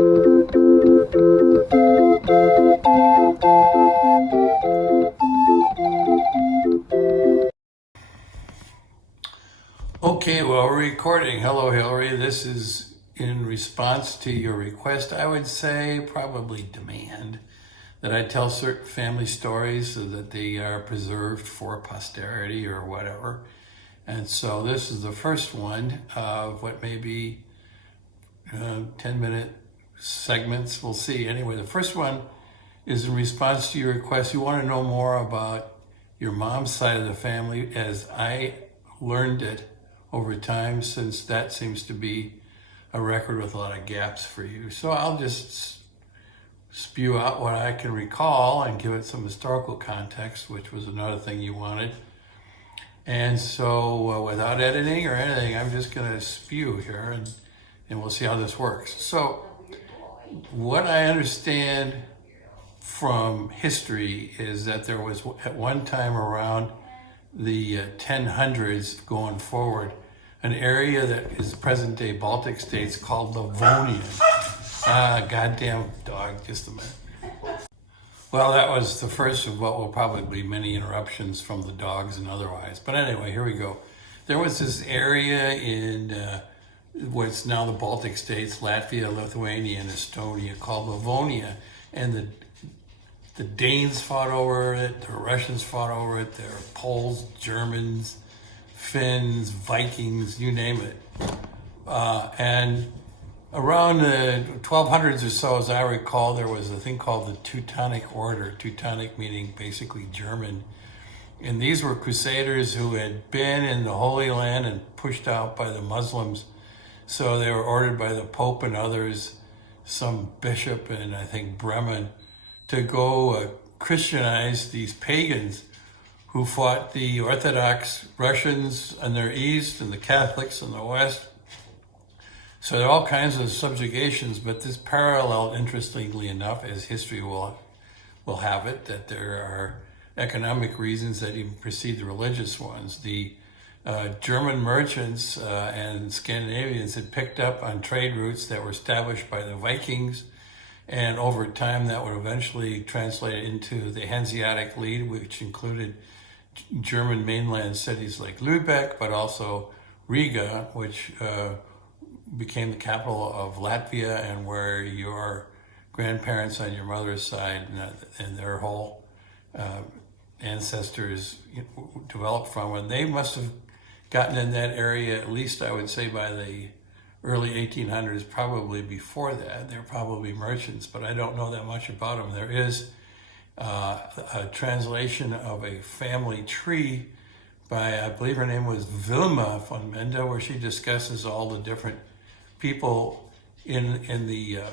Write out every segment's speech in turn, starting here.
Okay, well, we're recording. Hello, Hillary. This is in response to your request. I would say probably demand that I tell certain family stories so that they are preserved for posterity or whatever. And so this is the first one of what may be 10-minute segments. We'll see. Anyway, the first one is in response to your request. You want to know more about your mom's side of the family as I learned it over time, since that seems to be a record with a lot of gaps for you. So I'll just spew out what I can recall and give it some historical context, which was another thing you wanted. And so without editing or anything, I'm just going to spew here and we'll see how this works. So what I understand from history is that there was at one time around the 1000s going forward, an area that is present-day Baltic states called Livonia. Goddamn dog, just a minute. Well, that was the first of what will probably be many interruptions from the dogs and otherwise. But anyway, here we go. There was this area in what's now the Baltic states, Latvia, Lithuania, and Estonia, called Livonia, and the Danes fought over it, the Russians fought over it, there were Poles, Germans, Finns, Vikings, you name it. And around the 1200s or so, as I recall, there was a thing called the Teutonic Order, Teutonic meaning basically German. And these were crusaders who had been in the Holy Land and pushed out by the Muslims. So they were ordered by the Pope and others, some bishop in, I think, Bremen, to go Christianize these pagans who fought the Orthodox Russians in their east and the Catholics in the west. So there are all kinds of subjugations, but this parallel, interestingly enough, as history will have it, that there are economic reasons that even precede the religious ones. The German merchants and Scandinavians had picked up on trade routes that were established by the Vikings, and over time that would eventually translate into the Hanseatic League, which included German mainland cities like Lübeck, but also Riga, which became the capital of Latvia, and where your grandparents on your mother's side and their whole ancestors developed from. And they must have gotten in that area, at least I would say by the early 1800s, probably before that. They're probably merchants, but I don't know that much about them. There is a translation of a family tree by, I believe her name was Wilma von Mende, where she discusses all the different people in the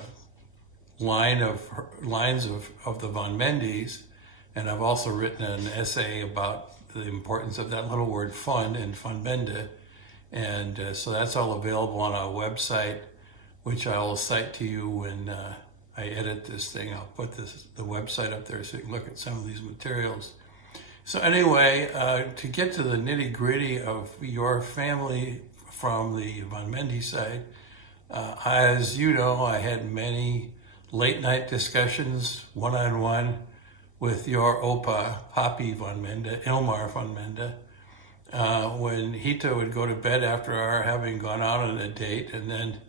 lines of the von Mendes. And I've also written an essay about the importance of that little word fund and von Mende. And so that's all available on our website, which I will cite to you when I edit this thing. I'll put the website up there so you can look at some of these materials. So anyway, to get to the nitty-gritty of your family from the von Mende side, as you know, I had many late-night discussions, one-on-one, with your Opa, Papi von Mende, Ilmar von Mende, when Hita would go to bed after our having gone out on a date, and then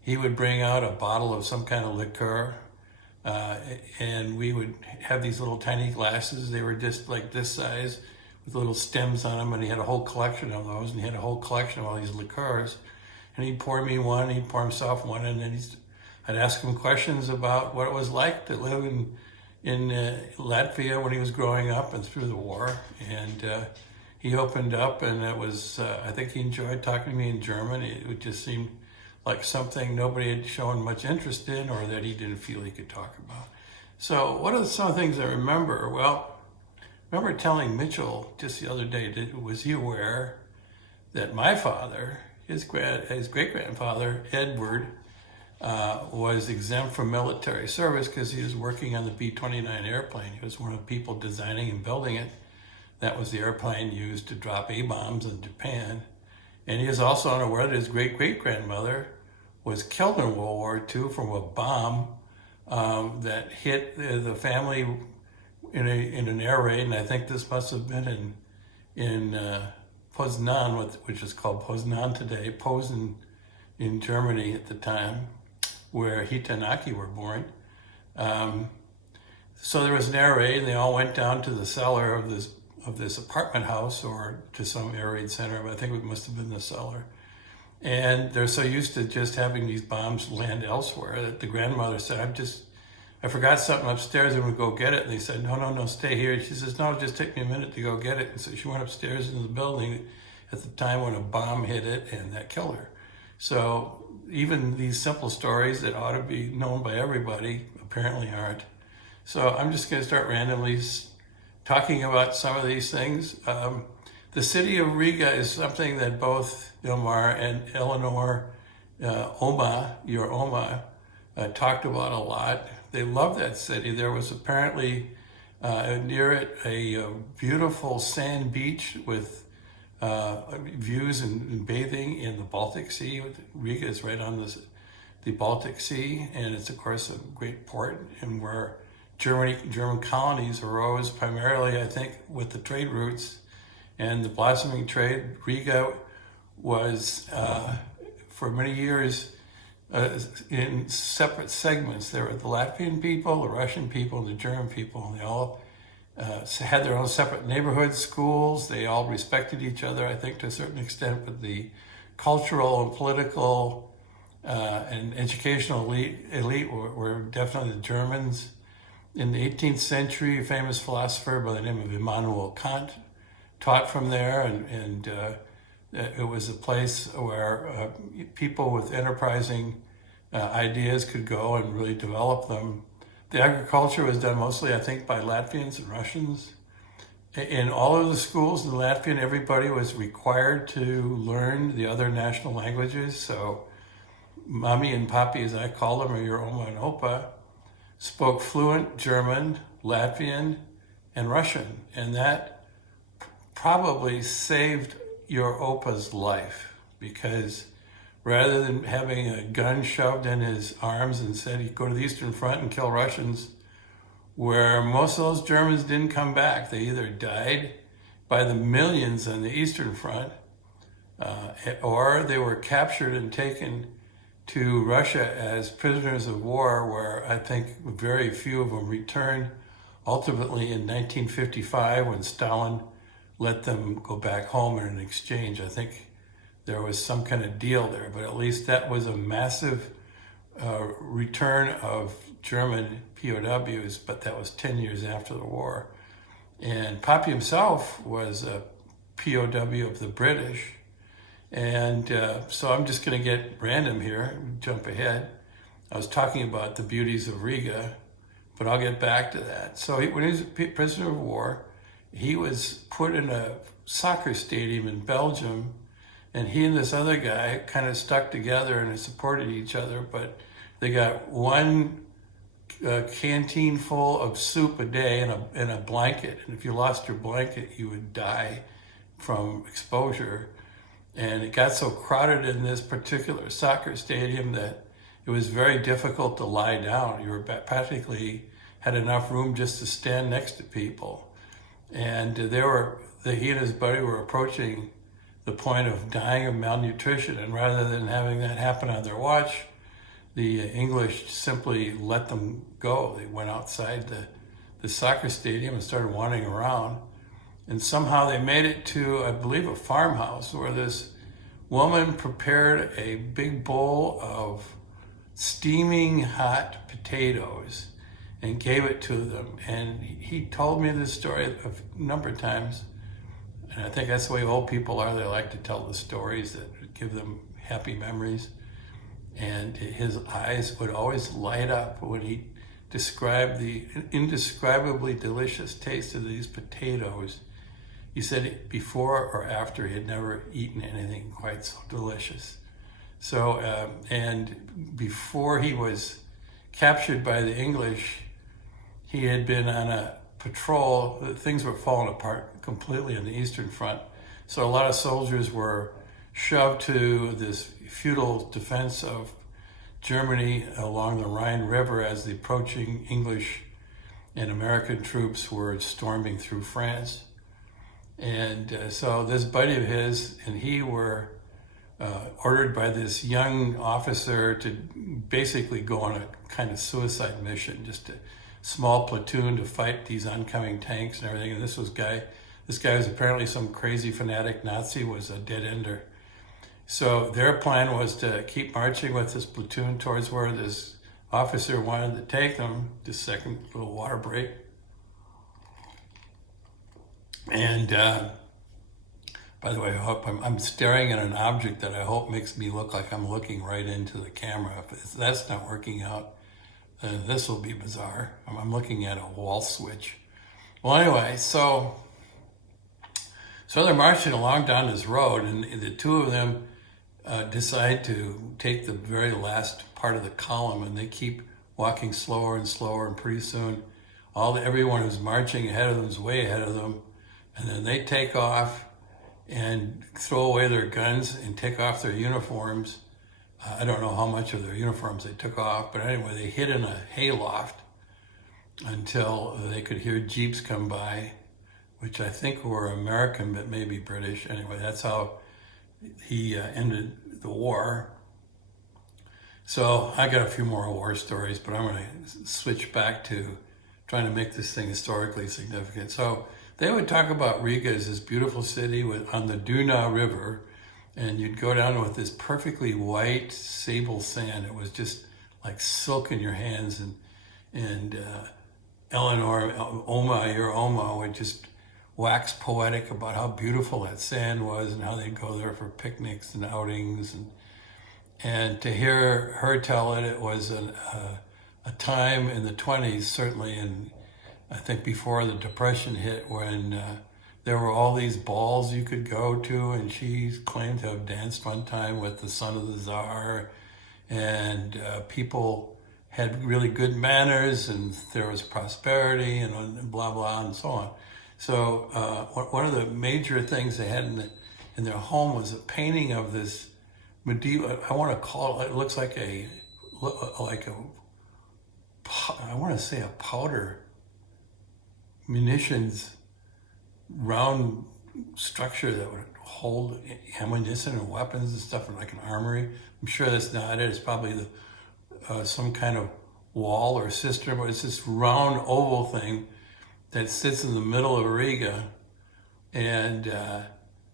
he would bring out a bottle of some kind of liqueur, and we would have these little tiny glasses. They were just like this size with little stems on them, and he had a whole collection of those, and he had a whole collection of all these liqueurs. And he'd pour me one, he'd pour himself one, and then I'd ask him questions about what it was like to live in Latvia when he was growing up and through the war. And he opened up, and it was, I think he enjoyed talking to me in German. It just seemed like something nobody had shown much interest in, or that he didn't feel he could talk about. So what are some things I remember? Well, I remember telling Mitchell just the other day, was he aware that my father, his great-grandfather, Edward, was exempt from military service because he was working on the B-29 airplane. He was one of the people designing and building it. That was the airplane used to drop A-bombs in Japan. And he was also unaware that his great-great-grandmother was killed in World War II from a bomb that hit the family in an air raid, and I think this must have been in Poznan, which is called Poznan today, Posen in Germany at the time, where Hitanaki were born. So there was an air raid, and they all went down to the cellar of this apartment house or to some air raid center, but I think it must have been the cellar. And they're so used to just having these bombs land elsewhere that the grandmother said, I forgot something upstairs and would go get it. And they said, no, stay here. She says, no, just take me a minute to go get it. And so she went upstairs into the building at the time when a bomb hit it, and that killed her. So even these simple stories that ought to be known by everybody apparently aren't. So I'm just going to start randomly talking about some of these things. The city of Riga is something that both Ilmar and Eleanor your Oma, talked about a lot. They love that city. There was apparently near it a beautiful sand beach with views and bathing in the Baltic Sea. Riga is right on the Baltic Sea, and it's of course a great port, and where German colonies arose primarily, I think, with the trade routes and the blossoming trade. Riga was for many years in separate segments. There were the Latvian people, the Russian people, and the German people, and they all had their own separate neighborhoods, schools. They all respected each other, I think, to a certain extent, but the cultural and political and educational elite were definitely the Germans. In the 18th century, a famous philosopher by the name of Immanuel Kant taught from there, and it was a place where people with enterprising ideas could go and really develop them. The agriculture was done mostly, I think, by Latvians and Russians. In all of the schools in Latvian, everybody was required to learn the other national languages. So Mommy and Papi, as I call them, or your Oma and Opa, spoke fluent German, Latvian, and Russian. And that probably saved your Opa's life, because rather than having a gun shoved in his arms and said he'd go to the Eastern Front and kill Russians, where most of those Germans didn't come back. They either died by the millions on the Eastern Front, or they were captured and taken to Russia as prisoners of war, where I think very few of them returned. Ultimately in 1955, when Stalin let them go back home in an exchange, I think there was some kind of deal there, but at least that was a massive return of German POWs, but that was 10 years after the war. And Papi himself was a POW of the British. And so I'm just going to get random here, jump ahead. I was talking about the beauties of Riga, but I'll get back to that. So when he was a prisoner of war, he was put in a soccer stadium in Belgium, and he and this other guy kind of stuck together and supported each other, but they got one canteen full of soup a day and a blanket. And if you lost your blanket, you would die from exposure. And it got so crowded in this particular soccer stadium that it was very difficult to lie down. You were practically had enough room just to stand next to people. And he and his buddy were approaching the point of dying of malnutrition. And rather than having that happen on their watch, the English simply let them go. They went outside the soccer stadium and started wandering around. And somehow they made it to, I believe, a farmhouse where this woman prepared a big bowl of steaming hot potatoes and gave it to them. And he told me this story a number of times. And I think that's the way old people are. They like to tell the stories that give them happy memories. And his eyes would always light up when he described the indescribably delicious taste of these potatoes. He said before or after he had never eaten anything quite so delicious. So, and before he was captured by the English, he had been on a patrol. Things were falling apart completely on the Eastern Front. So a lot of soldiers were shoved to this futile defense of Germany along the Rhine River as the approaching English and American troops were storming through France. And so this buddy of his and he were ordered by this young officer to basically go on a kind of suicide mission, just a small platoon to fight these oncoming tanks and everything. And this guy was apparently some crazy fanatic Nazi, was a dead ender. So their plan was to keep marching with this platoon towards where this officer wanted to take them. This second little water break. And by the way, I hope I'm staring at an object that I hope makes me look like I'm looking right into the camera. If that's not working out, this will be bizarre. I'm looking at a wall switch. Well, anyway, so they're marching along down this road, and the two of them decide to take the very last part of the column, and they keep walking slower and slower, and pretty soon everyone who's marching ahead of them is way ahead of them, and then they take off and throw away their guns and take off their uniforms. I don't know how much of their uniforms they took off, but anyway, they hid in a hayloft until they could hear jeeps come by, which I think were American, but maybe British. Anyway, that's how he ended the war. So I got a few more war stories, but I'm going to switch back to trying to make this thing historically significant. So they would talk about Riga as this beautiful city on the Duna River, and you'd go down with this perfectly white sable sand. It was just like silk in your hands, and Eleanor, your Oma, would just wax poetic about how beautiful that sand was and how they'd go there for picnics and outings. And to hear her tell it, it was a time in the 20s, certainly, and I think before the Depression hit, when there were all these balls you could go to, and she claimed to have danced one time with the son of the Tsar, and people had really good manners, and there was prosperity, and blah, blah, and so on. So one of the major things they had in their home was a painting of this medieval, I want to call it looks like I want to say a powder munitions round structure that would hold ammunition and weapons and stuff, like an armory. I'm sure that's not it. It's probably some kind of wall or cistern, but it's this round oval thing that sits in the middle of Riga. And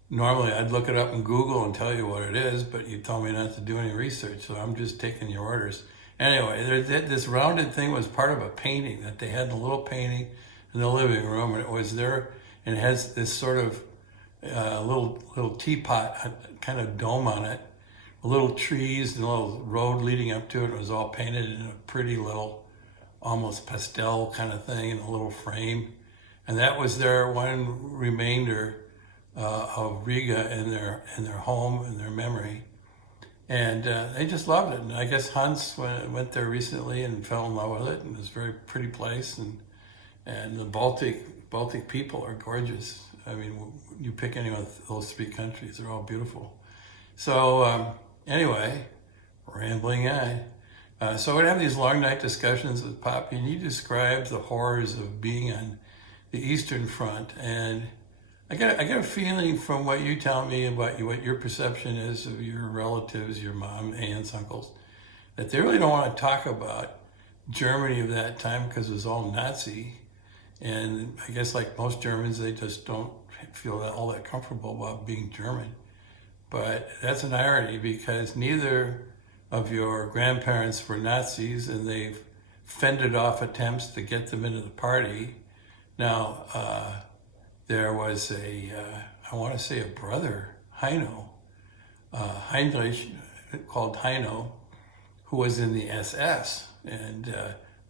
normally I'd look it up in Google and tell you what it is, but you told me not to do any research, so I'm just taking your orders. Anyway, this rounded thing was part of a painting that they had, a little painting in the living room, and it was there, and it has this sort of little teapot kind of dome on it, little trees and a little road leading up to it. It was all painted in a pretty little, almost pastel kind of thing in a little frame. And that was their one remainder of Riga in their home, in their memory. And they just loved it. And I guess Hans went there recently and fell in love with it, and it's a very pretty place. And the Baltic people are gorgeous. I mean, you pick any of those three countries, they're all beautiful. So anyway, rambling on. So we'd have these long night discussions with Poppy, and he describes the horrors of being on the Eastern Front. And I get a feeling from what you tell me about what your perception is of your relatives, your mom, aunts, uncles, that they really don't want to talk about Germany of that time because it was all Nazi. And I guess like most Germans, they just don't feel all that comfortable about being German. But that's an irony, because neither of your grandparents were Nazis, and they've fended off attempts to get them into the party. Now, there was I want to say a brother, Heino, Heinrich, called Heino, who was in the SS. And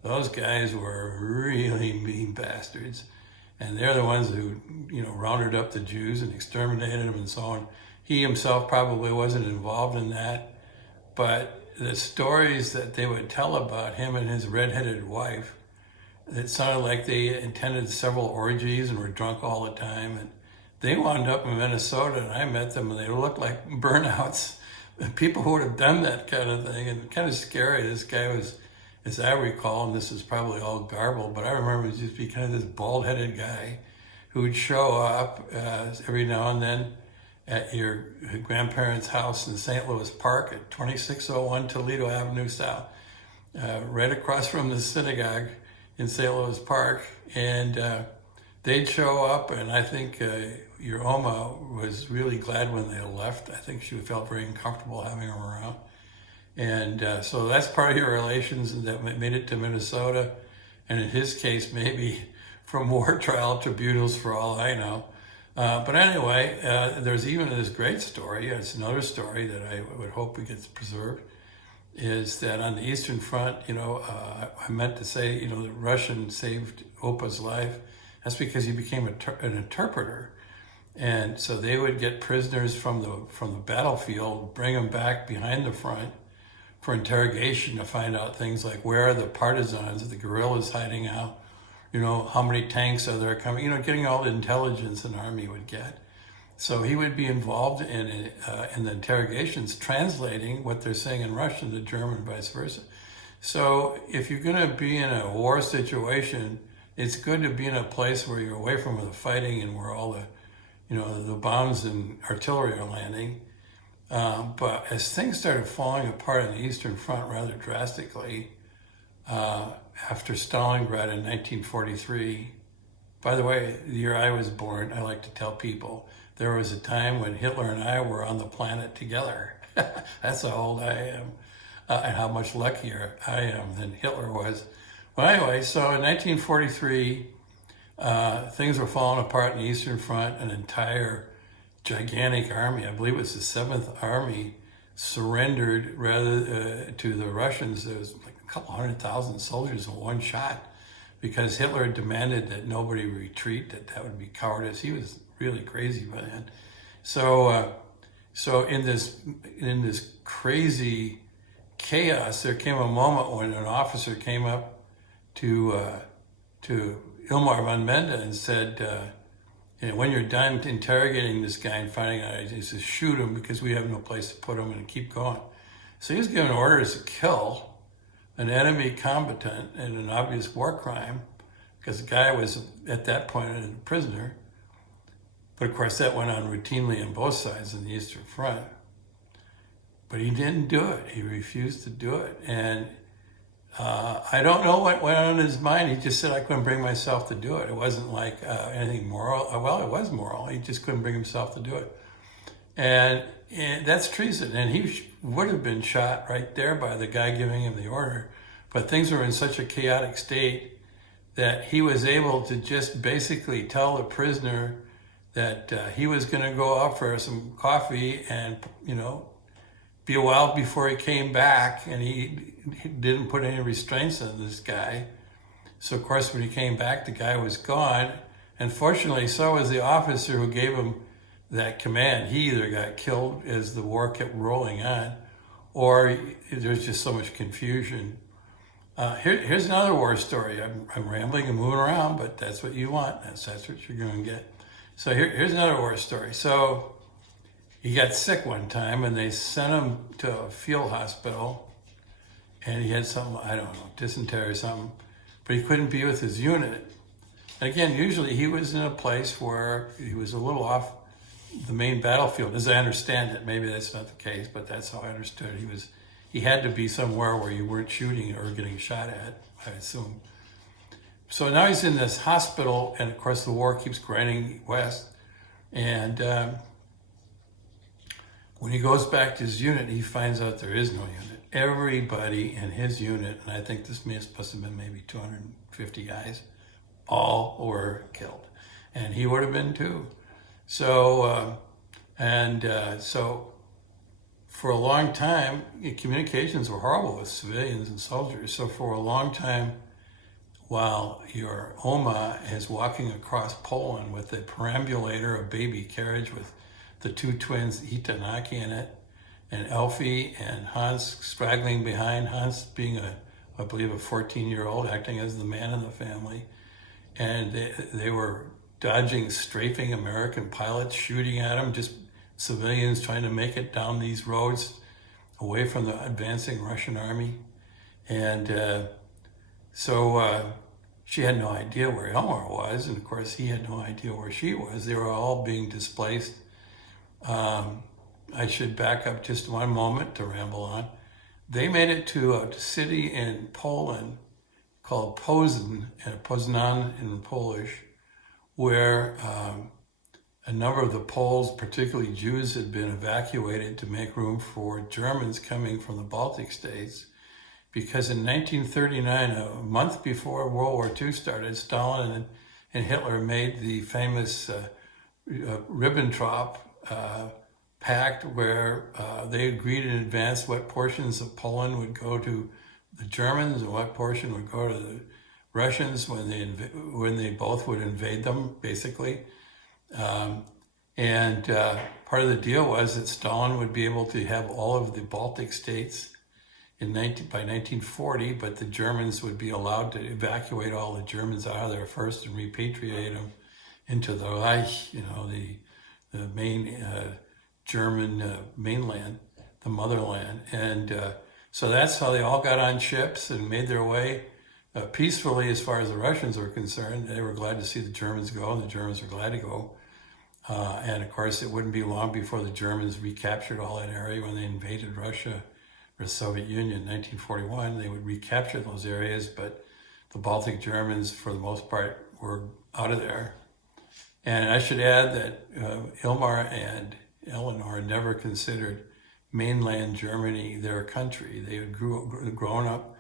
those guys were really mean bastards. And they're the ones who, rounded up the Jews and exterminated them and so on. He himself probably wasn't involved in that. But the stories that they would tell about him and his redheaded wife, it sounded like they attended several orgies and were drunk all the time. And they wound up in Minnesota, and I met them, and they looked like burnouts. people who would have done that kind of thing, and kind of scary. This guy was, as I recall, and this is probably all garbled, but I remember him just be kind of this bald-headed guy who would show up every now and then at your grandparents' house in St. Louis Park at 2601 Toledo Avenue South, right across from the synagogue in St. Louis Park. And they'd show up, and I think your Oma was really glad when they left. I think she felt very uncomfortable having them around. And so that's part of your relations, and that made it to Minnesota. And in his case, maybe from war trial tribunals for all I know. But anyway, there's even this great story. It's another story that I would hope it gets preserved, is that on the Eastern Front, I meant to say, the Russian saved Opa's life. That's because he became an interpreter. And so they would get prisoners from the battlefield, bring them back behind the front for interrogation to find out things like where are the partisans, the guerrillas hiding out, how many tanks are there coming, getting all the intelligence an army would get. So he would be involved in the interrogations, translating what they're saying in Russian to German, vice versa. So if you're going to be in a war situation, it's good to be in a place where you're away from the fighting and where all the bombs and artillery are landing. But as things started falling apart on the Eastern Front rather drastically, after Stalingrad in 1943, by the way, the year I was born, I like to tell people, there was a time when Hitler and I were on the planet together. That's how old I am, and how much luckier I am than Hitler was. Well, anyway, so in 1943, things were falling apart in the Eastern Front. An entire gigantic army, I believe it was the 7th Army, surrendered to the Russians. There was like a couple 100,000 soldiers in one shot, because Hitler demanded that nobody retreat, that would be cowardice. He was really crazy by then. So in this crazy chaos, there came a moment when an officer came up to Ilmar von Mende and said, when you're done interrogating this guy and finding out, he says, shoot him, because we have no place to put him, and keep going. So he was given orders to kill an enemy combatant in an obvious war crime, because the guy was at that point a prisoner. But of course that went on routinely on both sides in the Eastern Front. But he didn't do it. He refused to do it. And I don't know what went on in his mind. He just said, I couldn't bring myself to do it. It wasn't like anything moral. Well, it was moral. He just couldn't bring himself to do it. And that's treason. And he would have been shot right there by the guy giving him the order. But things were in such a chaotic state that he was able to just basically tell the prisoner that he was going to go out for some coffee and, be a while before he came back, and he didn't put any restraints on this guy. So of course when he came back, the guy was gone, and fortunately so was the officer who gave him that command. He either got killed as the war kept rolling on, or there's just so much confusion. Here's another war story. I'm rambling and moving around, but that's what you want. That's what you're going to get. So here's another war story. So he got sick one time, and they sent him to a field hospital, and he had something, I don't know, dysentery or something, but he couldn't be with his unit. And again, usually he was in a place where he was a little off the main battlefield, as I understand it. Maybe that's not the case, but that's how I understood it. He had to be somewhere where you weren't shooting or getting shot at, I assume. So now he's in this hospital, and of course the war keeps grinding west. And when he goes back to his unit, he finds out there is no unit. Everybody in his unit, and I think this must have been maybe 250 guys, all were killed. And he would have been too. So for a long time, communications were horrible with civilians and soldiers. So for a long time, while your Oma is walking across Poland with a perambulator, a baby carriage with the two twins, Itanaki in it, and Elfie and Hans straggling behind, Hans being I believe a 14-year-old, acting as the man in the family. And they were dodging, strafing American pilots, shooting at them, just civilians trying to make it down these roads away from the advancing Russian army. And so she had no idea where Elmar was, and of course he had no idea where she was. They were all being displaced. I should back up just one moment to ramble on. They made it to a city in Poland called Poznan in Polish, where a number of the Poles, particularly Jews, had been evacuated to make room for Germans coming from the Baltic states. Because in 1939, a month before World War II started, Stalin and Hitler made the famous Ribbentrop pact, where they agreed in advance what portions of Poland would go to the Germans and what portion would go to the Russians when they both would invade them, basically. And part of the deal was that Stalin would be able to have all of the Baltic states by 1940, but the Germans would be allowed to evacuate all the Germans out of there first and repatriate them into the Reich, the main German mainland, the motherland. And so that's how they all got on ships and made their way peacefully as far as the Russians were concerned. They were glad to see the Germans go, and the Germans were glad to go. And of course, it wouldn't be long before the Germans recaptured all that area when they invaded Russia or the Soviet Union in 1941. They would recapture those areas, but the Baltic Germans, for the most part, were out of there. And I should add that Ilmar and Eleanor never considered mainland Germany their country. They had grown up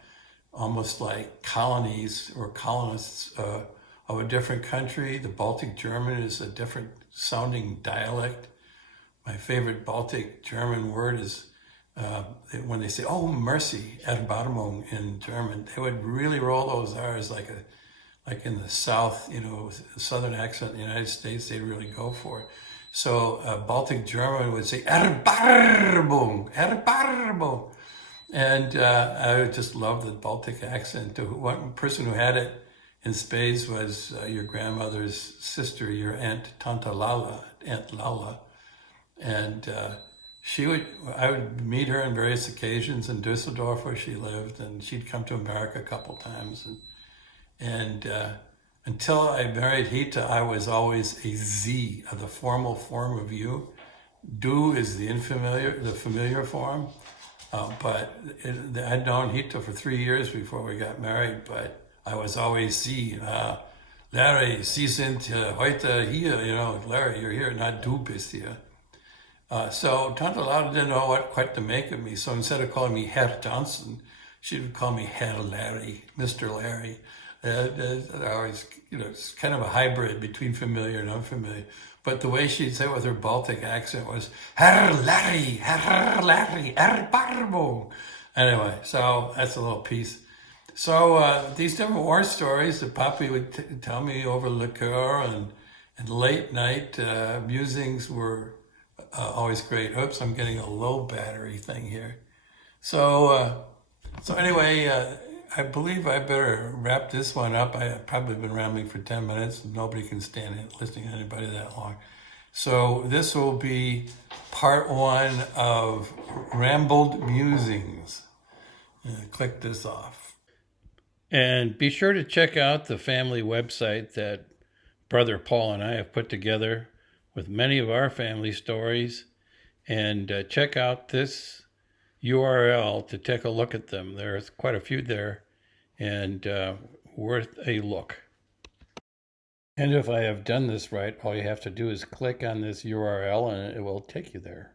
almost like colonies or colonists of a different country. The Baltic German is a different sounding dialect. My favorite Baltic German word is when they say, "Oh, mercy," Erbarmung in German, they would really roll those R's like in the South, Southern accent in the United States, they'd really go for it. So Baltic German would say, Erbarmung, Erbarmung. And I just love the Baltic accent. One person who had it in spades was your grandmother's sister, your aunt, Aunt Lala. And I would meet her on various occasions in Düsseldorf where she lived, and she'd come to America a couple times. And until I married Hita, I was always a Z, the formal form of you. Du is the familiar form. But I'd known Hita for 3 years before we got married, but I was always Sie. Larry, Sie sind heute hier, Larry, you're here, not du bist hier. So Tante Laura didn't know what quite to make of me, so instead of calling me Herr Johnson, she would call me Herr Larry, Mr. Larry. It's kind of a hybrid between familiar and unfamiliar. But the way she'd say it with her Baltic accent was, Herr Larry, Erbarmung. Anyway, so that's a little piece. So these different war stories that Papi would tell me over liqueur and late night musings were always great. Oops, I'm getting a low battery thing here. So anyway, I believe I better wrap this one up. I've probably been rambling for 10 minutes. Nobody can stand it, listening to anybody that long. So this will be part 1 of Rambled Musings. Click this off. And be sure to check out the family website that Brother Paul and I have put together with many of our family stories. And check out this URL to take a look at them. There's quite a few there, and worth a look. And if I have done this right, all you have to do is click on this URL and it will take you there.